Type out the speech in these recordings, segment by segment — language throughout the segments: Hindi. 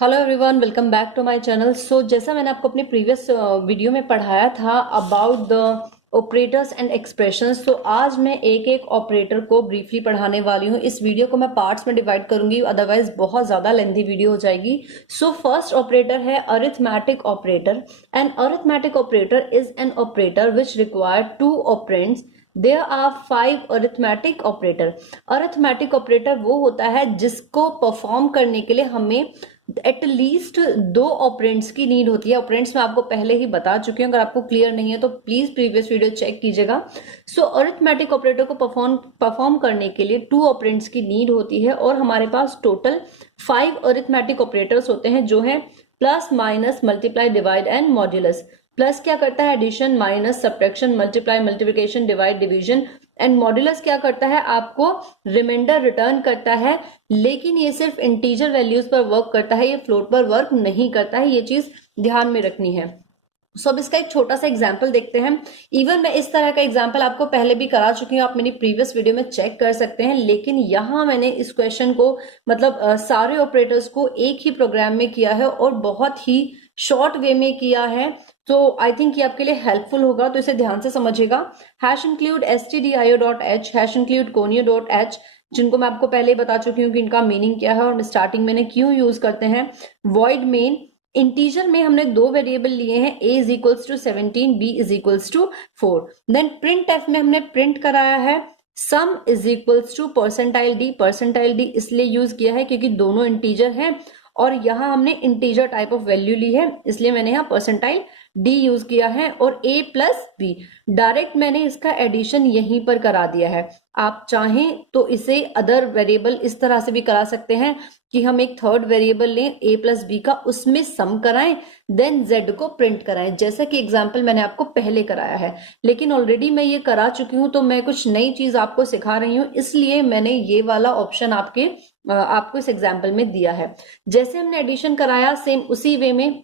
Hello everyone, welcome back to my channel. So जैसा मैंने आपको अपने प्रीवियस वीडियो में पढ़ाया था about the operators and expressions, तो आज मैं एक एक ऑपरेटर को ब्रीफली पढ़ाने वाली हूँ। इस वीडियो को मैं पार्ट्स में डिवाइड करूंगी, अदरवाइज बहुत ज्यादा लेंथी वीडियो हो जाएगी। सो फर्स्ट ऑपरेटर है arithmetic operator. An arithmetic operator is an operator which require two operands. There are 5 arithmetic operator. Arithmetic operator वो होता है जिसको परफॉर्म करने के लिए हमें एटलीस्ट 2 ऑपरेंड्स की नीड होती है। ऑपरेंड्स मैं आपको पहले ही बता चुकी हूँ, अगर आपको क्लियर नहीं है तो प्लीज प्रीवियस वीडियो चेक कीजिएगा। सो अरिथमेटिक ऑपरेटर को परफॉर्म करने के लिए 2 ऑपरेंड्स की नीड होती है और हमारे पास टोटल 5 अरिथमेटिक ऑपरेटर्स होते हैं, जो है plus, minus, multiply, divide and modulus. Plus क्या करता है? Addition, minus, subtraction, multiply, multiplication, divide, division. And modulus क्या करता है? आपको रिमाइंडर रिटर्न करता है, लेकिन ये सिर्फ इंटीजर वैल्यूज पर वर्क करता है, ये फ्लोट पर वर्क नहीं करता है। ये चीज ध्यान में रखनी है। सो अब इसका एक छोटा सा एग्जाम्पल देखते हैं। इवन मैं इस तरह का एग्जाम्पल आपको पहले भी करा चुकी हूँ, आप मेरी प्रीवियस वीडियो में चेक कर सकते हैं, लेकिन यहाँ मैंने इस क्वेश्चन को मतलब सारे ऑपरेटर्स को एक ही प्रोग्राम में किया है और बहुत ही शॉर्ट वे में किया है। तो आई थिंक ये आपके लिए हेल्पफुल होगा, तो इसे ध्यान से समझिएगा। Hash include stdio.h, hash include conio.h, जिनको मैं आपको पहले ही बता चुकी हूँ कि इनका मीनिंग क्या है और स्टार्टिंग में क्यों यूज करते हैं। वॉइड मेन, इंटीजर में हमने 2 वेरिएबल लिए हैं, a is equals to 17, b is equals to 4। Then print f में हमने प्रिंट कराया है sum is equals to percentile d. Percentile d इसलिए यूज किया है क्योंकि दोनों इंटीजर हैं और यहां हमने इंटीजर टाइप ऑफ वैल्यू ली है, इसलिए मैंने यहाँ परसेंटाइल डी यूज किया है। और a प्लस बी, डायरेक्ट मैंने इसका एडिशन यहीं पर करा दिया है। आप चाहें तो इसे अदर वेरिएबल इस तरह से भी करा सकते हैं कि हम एक थर्ड वेरिएबल लें a प्लस बी का, उसमें सम कराएं, देन z को प्रिंट कराएं, जैसा कि एग्जाम्पल मैंने आपको पहले कराया है। लेकिन ऑलरेडी मैं ये करा चुकी हूं, तो मैं कुछ नई चीज आपको सिखा रही हूं, इसलिए मैंने ये वाला ऑप्शन आपको इस एग्जाम्पल में दिया है। जैसे हमने एडिशन कराया, सेम उसी वे में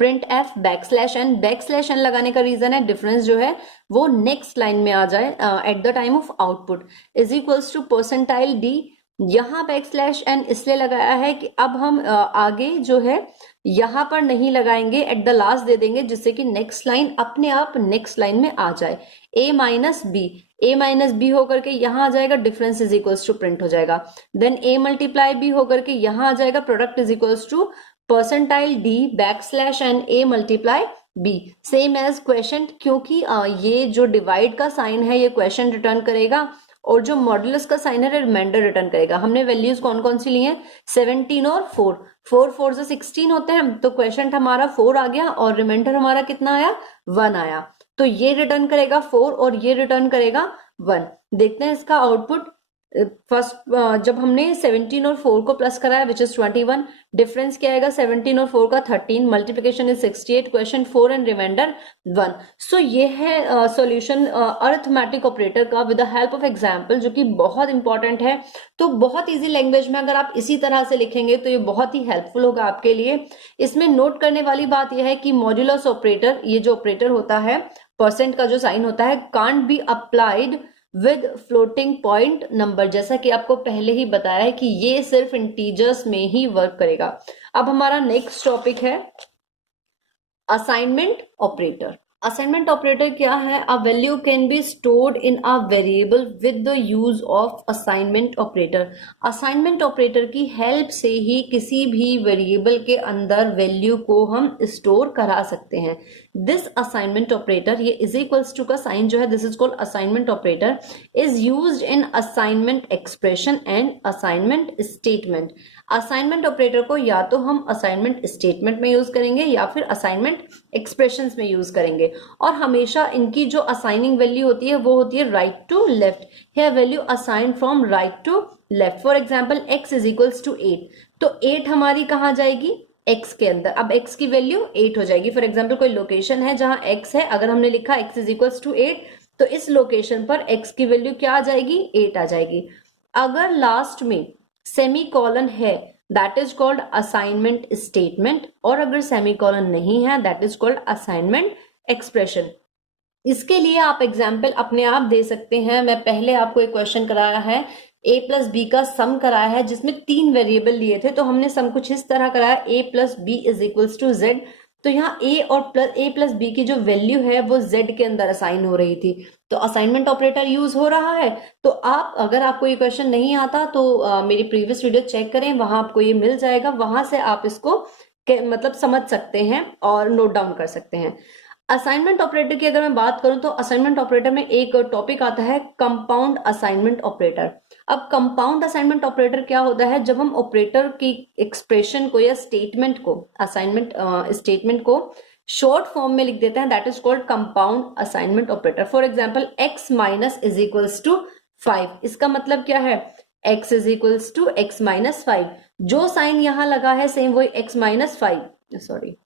print f backslash n. Backslash n लगाने का रीजन है डिफरेंस जो है वो नेक्स्ट लाइन में आ जाए at the time of output, is equals to percentile D. यहां बैकस्लैश एन इसलिए लगाया है कि अब हम आगे जो है यहां पर नहीं लगाएंगे, एट द लास्ट दे देंगे, जिससे कि नेक्स्ट लाइन अपने आप नेक्स्ट लाइन में आ जाए। a माइनस बी होकर के यहां आ जाएगा, difference is equals to print हो जाएगा। देन a मल्टीप्लाई बी होकर के यहां आ जाएगा, product is equals to percentile d backslash n a multiply b, same as question, क्योंकि ये जो डिवाइड का साइन है ये क्वेश्चन रिटर्न करेगा और जो मॉड्यूलस का साइन है रिमाइंडर रिटर्न करेगा। हमने वैल्यूज कौन कौन सी ली हैं? 17 और 4। 4 4 से 16 होते हैं, तो क्वेश्चन हमारा 4 आ गया और रिमाइंडर हमारा कितना आया? 1 आया। तो ये रिटर्न करेगा 4 और ये रिटर्न करेगा 1। देखते हैं इसका आउटपुट। फर्स्ट जब हमने 17 और 4 को प्लस कराया विच इज 21, डिफरेंस क्या आएगा? 17 और 4 का 13, multiplication is 68, question 4 and remainder 1। So ये है सॉल्यूशन अरिथमेटिक ऑपरेटर का with the help of example, जो कि बहुत इंपॉर्टेंट है। तो बहुत इजी लैंग्वेज में अगर आप इसी तरह से लिखेंगे तो ये बहुत ही हेल्पफुल होगा आपके लिए। इसमें नोट करने वाली बात यह है कि मॉड्यूलस ऑपरेटर, ये जो ऑपरेटर होता है, परसेंट का जो साइन होता है, can't be applied with floating point number, जैसा कि आपको पहले ही बताया है कि ये सिर्फ इंटीजर्स में ही वर्क करेगा। अब हमारा नेक्स्ट टॉपिक है असाइनमेंट ऑपरेटर। असाइनमेंट ऑपरेटर क्या है? A value can be stored in a variable with the use of assignment operator. Assignment operator की हेल्प से ही किसी भी वेरिएबल के अंदर वैल्यू को हम स्टोर करा सकते हैं। दिस असाइनमेंट ऑपरेटर, ये इज इक्वल्स टू का साइन जो है, this is called assignment operator, is used in assignment expression and assignment statement. Assignment operator को या तो हम असाइनमेंट स्टेटमेंट में यूज करेंगे या फिर असाइनमेंट एक्सप्रेशंस में यूज करेंगे, और हमेशा इनकी जो असाइनिंग वैल्यू होती है वो होती है right to left. Here value assign from right to left. For example x is equals to 8, तो 8 हमारी कहां जाएगी? x के अंदर। अब x की वैल्यू 8 हो जाएगी। फॉर एग्जांपल कोई लोकेशन है जहां x है, अगर हमने लिखा x इज इक्वल्स टू 8, तो इस लोकेशन पर x की वैल्यू क्या आ जाएगी? 8 आ जाएगी। अगर लास्ट में सेमी कॉलन है, that is called assignment statement, और अगर सेमी कॉलन नहीं है, that is called assignment expression. इसके लिए आप एग्जाम्पल अपने आप दे सकते हैं। मैं पहले आपको एक क्वेश्चन कराया है a प्लस बी का सम कराया है जिसमें 3 वेरिएबल लिए थे, तो हमने सम कुछ इस तरह कराया a plus b is equals to z। तो यहाँ a प्लस बी की जो वैल्यू है वो z के अंदर असाइन हो रही थी, तो असाइनमेंट ऑपरेटर यूज हो रहा है। तो आप अगर आपको ये क्वेश्चन नहीं आता तो मेरी प्रीवियस वीडियो चेक करें, वहां आपको ये मिल जाएगा, वहां से आप इसको मतलब समझ सकते हैं और नोट डाउन कर सकते हैं। असाइनमेंट ऑपरेटर की अगर मैं बात करूं तो असाइनमेंट ऑपरेटर में एक टॉपिक आता है कंपाउंड असाइनमेंट ऑपरेटर। अब कंपाउंड असाइनमेंट ऑपरेटर क्या होता है, जब हम ऑपरेटर की एक्सप्रेशन को या स्टेटमेंट को, असाइनमेंट स्टेटमेंट को शॉर्ट फॉर्म में लिख देते हैं, that is called compound assignment operator. For example x minus is equals to 5, इसका मतलब क्या है, x is equals to x minus 5, जो साइन यहां लगा है सेम वही x minus 5, sorry.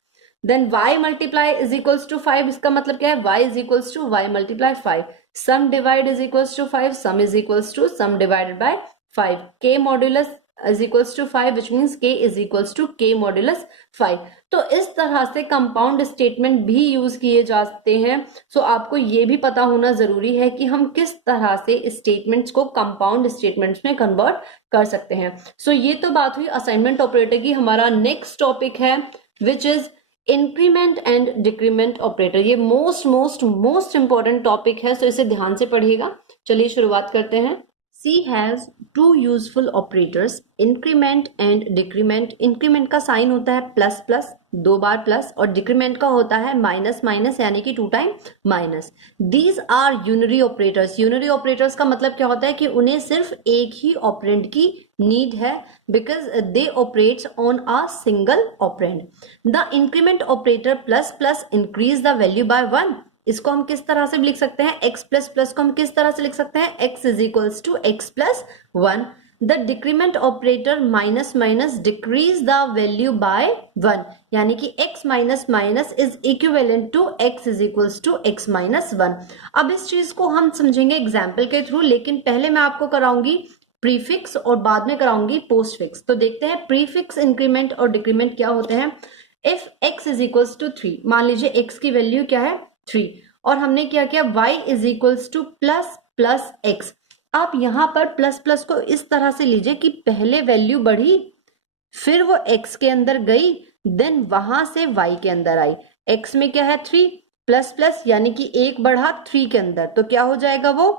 Then y multiply is equals to 5, इसका मतलब क्या है, y is equals to y multiply 5। Sum divide is equals to 5, sum is equals to sum divided by 5। k modulus is equals to 5 which means k is equals to k modulus 5। तो इस तरह से कंपाउंड स्टेटमेंट भी यूज किए जाते हैं। सो आपको ये भी पता होना जरूरी है कि हम किस तरह से स्टेटमेंट्स को कंपाउंड स्टेटमेंट्स में कन्वर्ट कर सकते हैं। सो ये तो बात हुई असाइनमेंट ऑपरेटर की। हमारा नेक्स्ट टॉपिक है which is increment and decrement operator. ये मोस्ट इंपॉर्टेंट टॉपिक है, सो इसे ध्यान से पढ़िएगा। चलिए शुरुआत करते हैं। C has two useful operators, increment and decrement। Increment का साइन होता है प्लस प्लस, 2 बार प्लस, और डिक्रीमेंट का होता है माइनस माइनस यानी कि 2 time minus. These are unary operators. Unary operators का मतलब क्या होता है कि उन्हें सिर्फ एक ही ऑपरेंड की नीड है, because they operates on a single operand. The increment operator plus plus increase the value by 1। इसको हम किस तरह से लिख सकते हैं, x प्लस प्लस को हम किस तरह से लिख सकते हैं, x is equals to x plus 1। The decrement operator minus minus decrease the value by 1, यानी कि x minus minus is equivalent to x is equals to x minus 1। अब इस चीज को हम समझेंगे एग्जाम्पल के थ्रू, लेकिन पहले मैं आपको कराऊंगी प्रीफिक्स और बाद में कराऊंगी पोस्टफिक्स। तो देखते हैं प्रीफिक्स इंक्रीमेंट और डिक्रीमेंट क्या होते हैं। If x is equals to 3, मान लीजिए x की वैल्यू क्या है 3, और हमने क्या किया y is equals two plus plus x. आप यहां पर प्लस प्लस को इस तरह से लीजिए कि पहले वैल्यू बढ़ी, फिर वो x के अंदर गई, देन वहां से y के अंदर आई। x में क्या है 3, प्लस प्लस यानी कि 1 बढ़ा 3 के अंदर, तो क्या हो जाएगा वो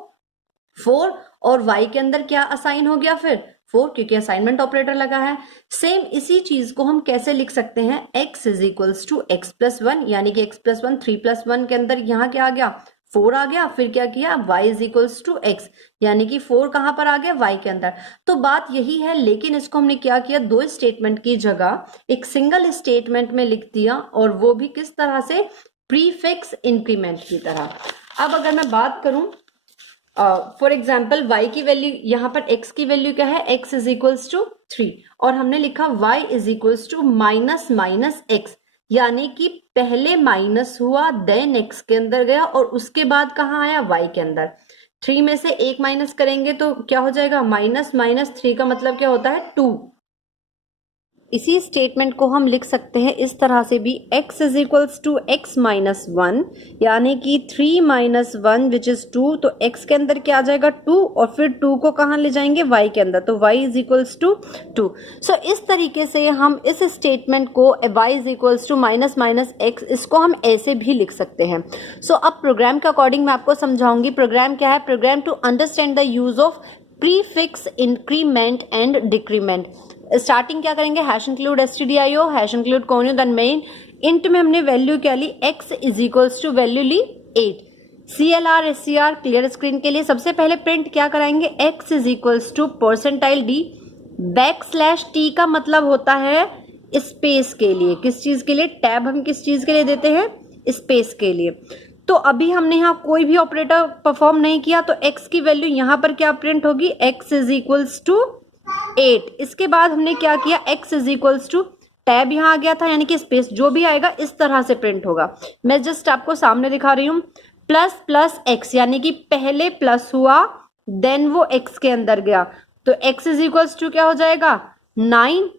4, और y के अंदर क्या असाइन हो गया फिर 4, क्योंकि असाइनमेंट ऑपरेटर लगा है। सेम इसी चीज को हम कैसे लिख सकते हैं, x is equals to x plus 1, यानी कि x प्लस 1, 3 प्लस 1 के अंदर यहाँ क्या आ गया 4 आ गया, फिर क्या किया y is equals to x, यानी कि 4 कहां पर आ गया y के अंदर। तो बात यही है, लेकिन इसको हमने क्या किया, 2 स्टेटमेंट की जगह एक सिंगल स्टेटमेंट में लिख दिया, और वो भी किस तरह से, प्रीफिक्स इंक्रीमेंट की तरह। अब अगर मैं बात करूं फॉर एग्जाम्पल y की वैल्यू, यहाँ पर x की वैल्यू क्या है, x इज इक्वल्स टू 3, और हमने लिखा y is equals to minus minus x, यानी कि पहले माइनस हुआ देन x के अंदर गया और उसके बाद कहाँ आया y के अंदर। 3 में से 1 माइनस करेंगे तो क्या हो जाएगा, माइनस माइनस 3 का मतलब क्या होता है 2। इसी स्टेटमेंट को हम लिख सकते हैं इस तरह से भी, x is equals to x minus 1, यानी कि 3 माइनस 1 विच इज 2, तो x के अंदर क्या आ जाएगा 2, और फिर 2 को कहाँ ले जाएंगे y के अंदर, तो y is equals to 2। So इस तरीके से हम इस स्टेटमेंट को y is equals to minus minus x, इसको हम ऐसे भी लिख सकते हैं। सो अब प्रोग्राम के अकॉर्डिंग मैं आपको समझाऊंगी। प्रोग्राम क्या है, program to understand the use of prefix increment and decrement. Starting क्या करेंगे, hash include stdio, hash include conio, then main. Int में हमने वैल्यू क्या ली, x is equals to value ली 8। CLR SCR क्लियर स्क्रीन के लिए सबसे पहले प्रिंट क्या कराएंगे, x is equals to percentile d, backslash t का मतलब होता है स्पेस के लिए। किस चीज के लिए, टैब हम किस चीज के लिए देते हैं, स्पेस के लिए। तो अभी हमने यहाँ कोई भी ऑपरेटर परफॉर्म नहीं किया, तो x की वैल्यू यहाँ पर क्या प्रिंट होगी, x इज इक्वल्स टू 8। इसके बाद हमने क्या किया, x is equals to tab यहाँ आ गया था, यानी कि स्पेस जो भी आएगा इस तरह से प्रिंट होगा। मैं जस्ट आपको सामने दिखा रही हूँ, प्लस प्लस x, यानी कि पहले प्लस हुआ देन वो x के अंदर गया, तो x इज इक्वल्स टू क्या हो जाएगा 9।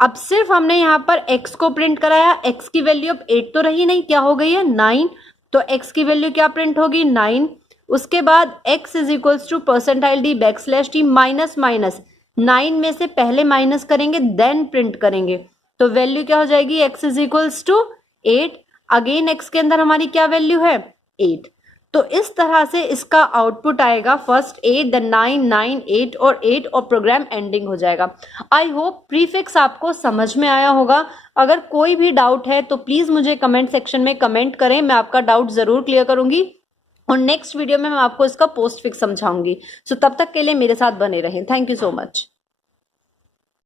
अब सिर्फ हमने यहाँ पर x को प्रिंट कराया, x की वैल्यू अब 8 तो रही नहीं, क्या हो गई है 9, तो x की वैल्यू क्या प्रिंट होगी 9। उसके बाद x is equals to percentile d backslash t minus minus 9 में से पहले माइनस करेंगे देन प्रिंट करेंगे, तो वैल्यू क्या हो जाएगी x is equals to 8। Again x के अंदर हमारी क्या वैल्यू है 8। तो इस तरह से इसका आउटपुट आएगा फर्स्ट 8 देन 9 9 8 और 8 और प्रोग्राम एंडिंग हो जाएगा। आई होप प्रीफिक्स आपको समझ में आया होगा। अगर कोई भी डाउट है तो प्लीज मुझे कमेंट सेक्शन में कमेंट करें, मैं आपका डाउट जरूर क्लियर करूंगी और नेक्स्ट वीडियो में मैं आपको इसका पोस्ट फिक्स समझाऊंगी। सो तब तक के लिए मेरे साथ बने रहें। Thank you so much.